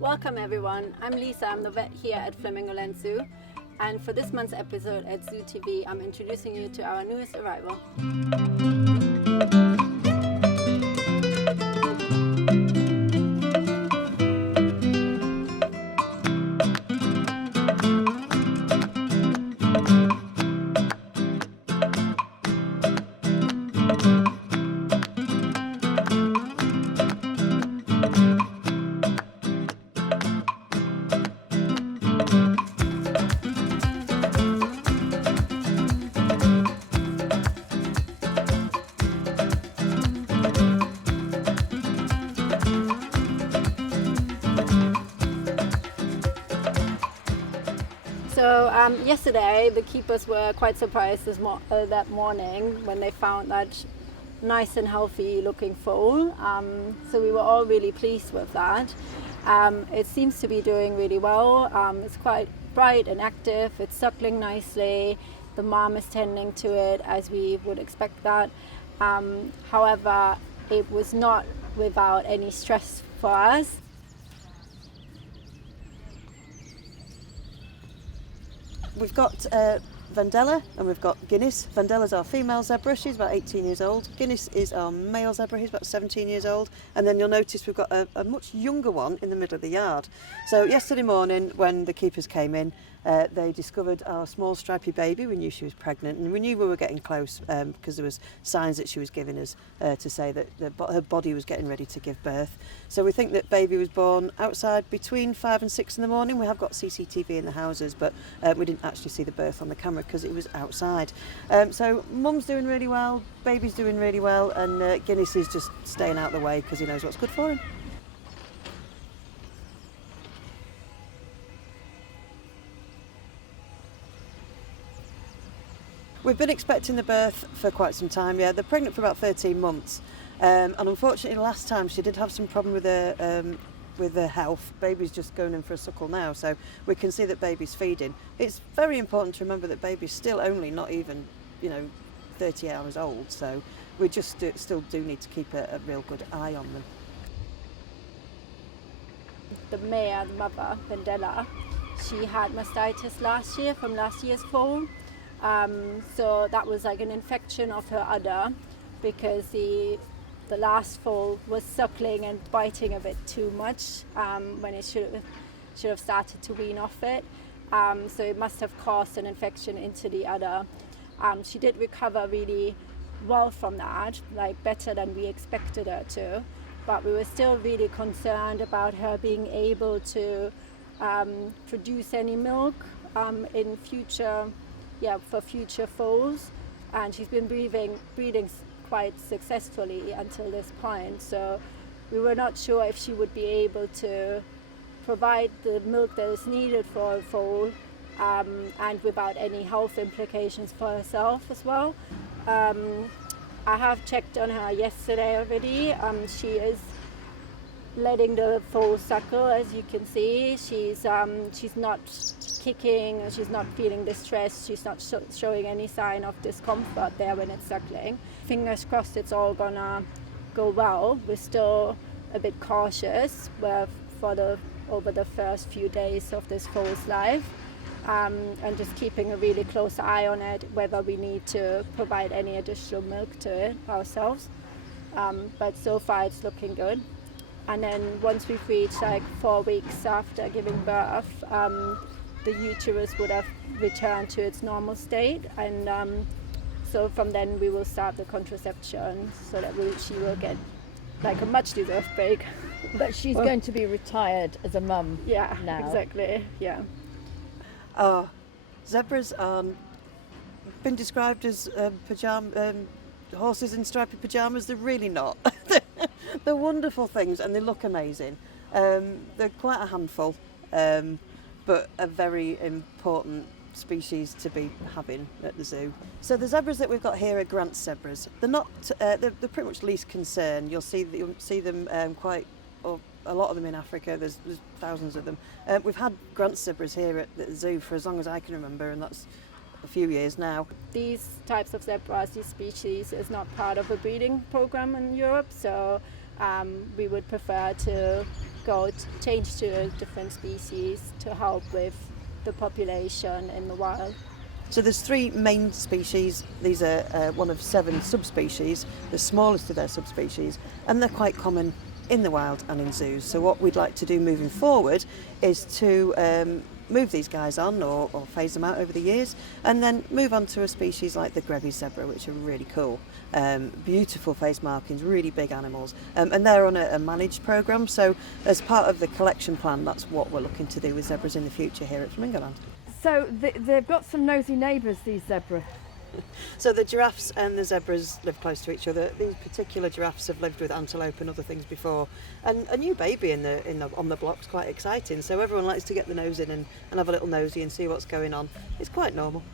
Welcome everyone, I'm Lisa, I'm the vet here at Flamingo Zoo, and for this month's episode at Zoo TV I'm introducing you to our newest arrival. So yesterday the keepers were quite surprised that morning when they found that nice and healthy looking foal. So we were all really pleased with that. It seems to be doing really well. It's quite bright and active, it's suckling nicely, the mom is tending to it as we would expect that. However, it was not without any stress for us. We've got Vandella and we've got Guinness. Vandella's our female zebra, she's about 18 years old. Guinness is our male zebra, he's about 17 years old. And then you'll notice we've got a much younger one in the middle of the yard. So yesterday morning when the keepers came in, they discovered our small stripy baby. We knew she was pregnant and we knew we were getting close because there was signs that she was giving us to say that her body was getting ready to give birth. So we think that baby was born outside between 5 and 6 in the morning. We have got CCTV in the houses, but we didn't actually see the birth on the camera because it was outside. So mum's doing really well, baby's doing really well, and Guinness is just staying out of the way because he knows what's good for him. We've been expecting the birth for quite some time, yeah. They're pregnant for about 13 months. And unfortunately last time she did have some problem with her health. Baby's just going in for a suckle now, so we can see that baby's feeding. It's very important to remember that baby's still only not even, 30 hours old, so we just still do need to keep a real good eye on them. The mare, the mother, Vandella, she had mastitis last year from last year's foal. So that was like an infection of her udder because the last foal was suckling and biting a bit too much when it should have started to wean off it. So it must have caused an infection into the udder. She did recover really well from that, like better than we expected her to, but we were still really concerned about her being able to produce any milk in future. For future foals, and she's been breeding quite successfully until this point, so we were not sure if she would be able to provide the milk that is needed for a foal and without any health implications for herself as well. I have checked on her yesterday already. She is letting the foal suckle, as you can see. She's not kicking, she's not feeling distressed, she's not showing any sign of discomfort there when it's suckling. Fingers crossed it's all gonna go well. We're still a bit cautious over the first few days of this foal's life, and just keeping a really close eye on it, whether we need to provide any additional milk to it ourselves. But so far it's looking good. And then once we've reached like 4 weeks after giving birth, the uterus would have returned to its normal state, and so from then we will start the contraception so that she will get like a much deserved break. But she's going to be retired as a mum. Yeah, now. Exactly. Yeah. Zebras are been described as horses in stripy pyjamas. They're really not. They're wonderful things and they look amazing. They're quite a handful, but a very important species to be having at the zoo. So the zebras that we've got here are Grant zebras. They're not. They're pretty much least concern. You'll see them a lot of them in Africa. There's thousands of them. We've had Grant zebras here at the zoo for as long as I can remember, and that's a few years now. These types of zebras, these species, is not part of a breeding program in Europe, so we would prefer to change to a different species to help with the population in the wild. So there's 3 main species. These are one of 7 subspecies, the smallest of their subspecies, and they're quite common in the wild and in zoos. So what we'd like to do moving forward is to move these guys on or phase them out over the years, and then move on to a species like the Grevy's zebra, which are really cool. Beautiful face markings, really big animals, and they're on a managed programme. So as part of the collection plan, that's what we're looking to do with zebras in the future here at Flamingo Land. So they've got some nosy neighbours, these zebra. So the giraffes and the zebras live close to each other. These particular giraffes have lived with antelope and other things before, and a new baby on the block's quite exciting. So everyone likes to get the nose in and have a little nosy and see what's going on. It's quite normal.